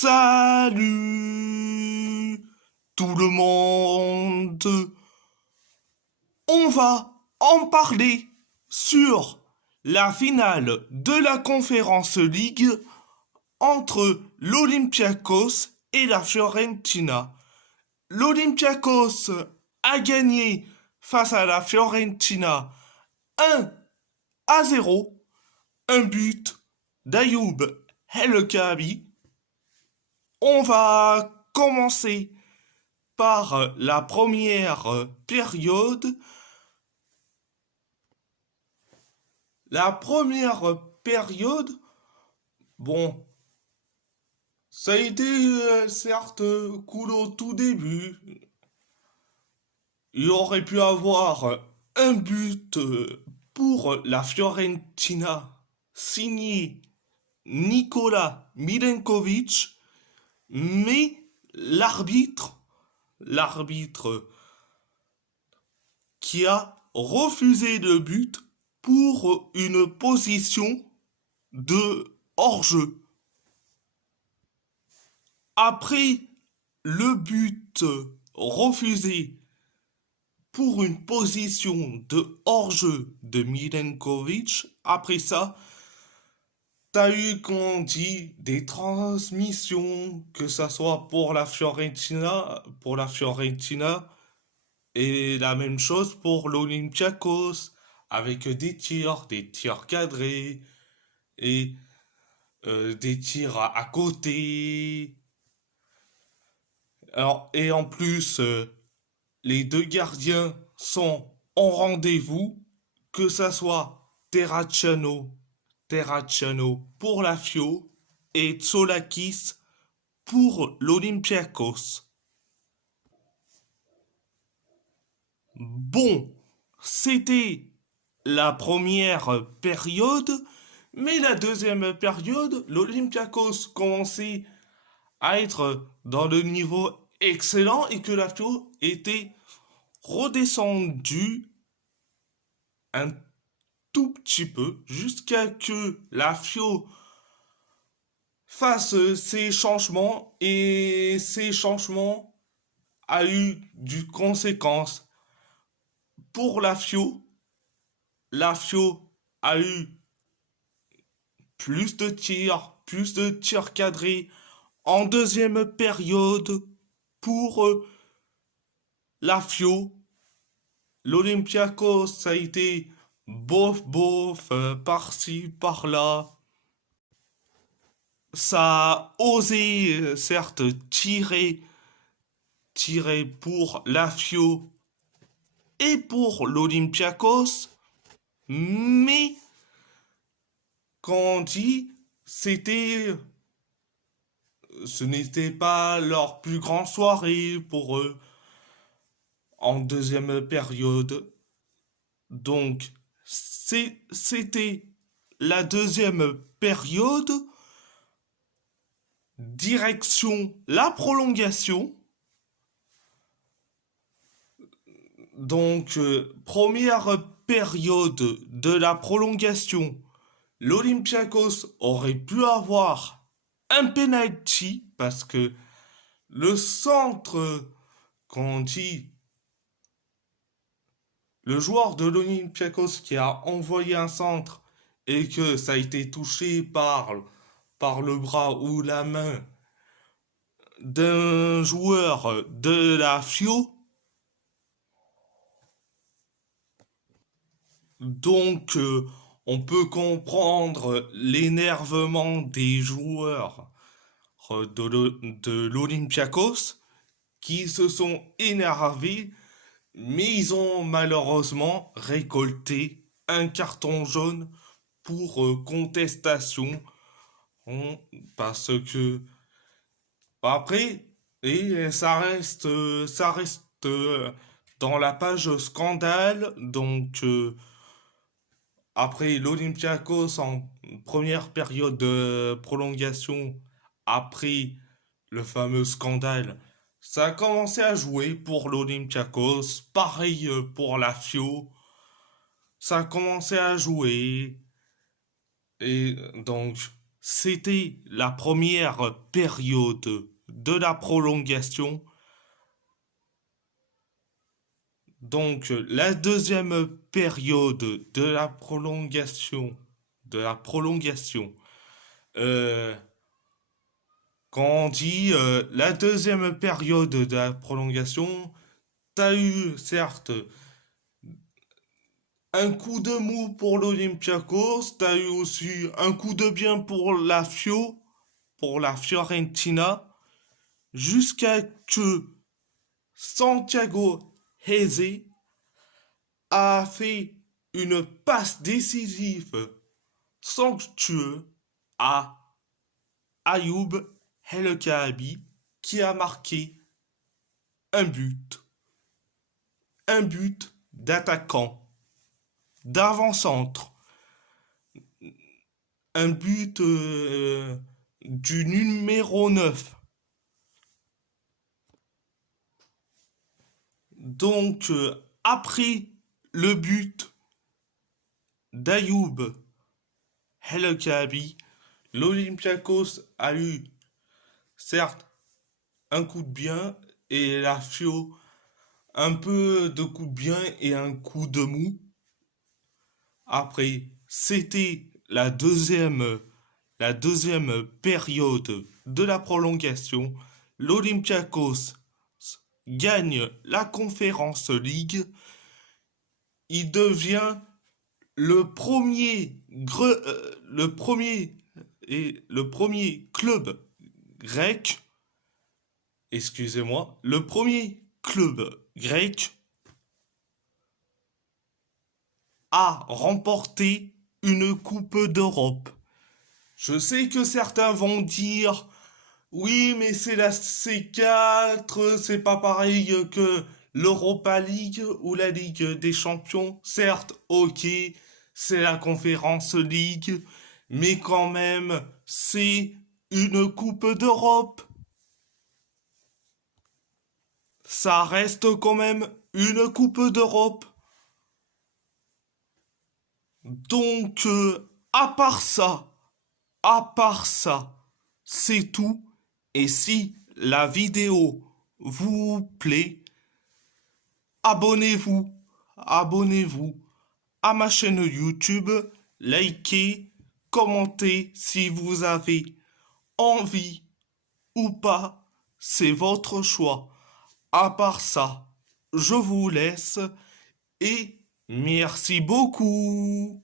Salut tout le monde. On va en parler sur la finale de la Conference League entre l'Olympiakos et la Fiorentina. L'Olympiakos a gagné face à la Fiorentina 1-0, un but d'Ayoub El Kaabi. On va commencer par la première période. La première période, bon, ça a été certes cool au tout début. Il aurait pu avoir un but pour la Fiorentina signé Nikola Milenkovic, mais l'arbitre qui a refusé le but pour une position de hors-jeu. Après le but refusé pour une position de hors-jeu de Milenkovic, après ça, t'as eu, qu'on dit, des transmissions, que ça soit pour la Fiorentina, et la même chose pour l'Olympiakos, avec des tirs cadrés, et des tirs à côté. Alors, et en plus, les deux gardiens sont en rendez-vous, que ça soit Terracciano pour la Fio et Tsolakis pour l'Olympiakos. Bon, c'était la première période, mais la deuxième période, l'Olympiakos commençait à être dans le niveau excellent et que la Fio était redescendue un tout petit peu jusqu'à que la Fio fasse ses changements, et ces changements a eu du conséquence pour la Fio a eu plus de tirs cadrés en deuxième période pour la Fio. L'Olympiakos, ça a été bof bof, par-ci, par-là. Ça a osé, certes, tirer pour la Fio et pour l'Olympiakos, mais quand on dit, ce n'était pas leur plus grande soirée pour eux en deuxième période. Donc, c'était la deuxième période, direction la prolongation. Donc, première période de la prolongation, l'Olympiakos aurait pu avoir un penalty parce que le centre, qu'on dit, le joueur de l'Olympiakos qui a envoyé un centre et que ça a été touché par le bras ou la main d'un joueur de la Fio. Donc, on peut comprendre l'énervement des joueurs de l'Olympiakos qui se sont énervés, mais ils ont malheureusement récolté un carton jaune pour contestation. Parce que après, et ça reste dans la page scandale. Donc, après l'Olympiakos en première période de prolongation, après le fameux scandale, ça a commencé à jouer pour l'Olympiakos, pareil pour la Fio, ça a commencé à jouer, et donc c'était la première période de la prolongation. Donc, la deuxième période de la prolongation, euh, quand on dit la deuxième période de la prolongation, t'as eu certes un coup de mou pour l'Olympiakos, t'as eu aussi un coup de bien pour la pour la Fiorentina, jusqu'à que Santiago Eze a fait une passe décisive somptueuse à Ayoub El Kaabi qui a marqué un but. Un but d'attaquant, d'avant-centre, un but du numéro 9. Donc, après le but d'Ayoub El Kaabi, l'Olympiakos a eu, certes, un coup de bien et la Fio un peu de coup de bien et un coup de mou. Après, c'était la deuxième période de la prolongation. L'Olympiakos gagne la Conference League. Il devient le premier club grec, excusez-moi, le premier club grec a remporté une Coupe d'Europe. Je sais que certains vont dire oui, mais c'est la C4, c'est pas pareil que l'Europa League ou la Ligue des Champions. Certes, ok, c'est la Conférence League, mais quand même, c'est une Coupe d'Europe. Ça reste quand même une Coupe d'Europe. Donc, à part ça, c'est tout. Et si la vidéo vous plaît, abonnez-vous, abonnez-vous à ma chaîne YouTube, likez, commentez si vous avez envie ou pas, c'est votre choix. À part ça, je vous laisse et merci beaucoup.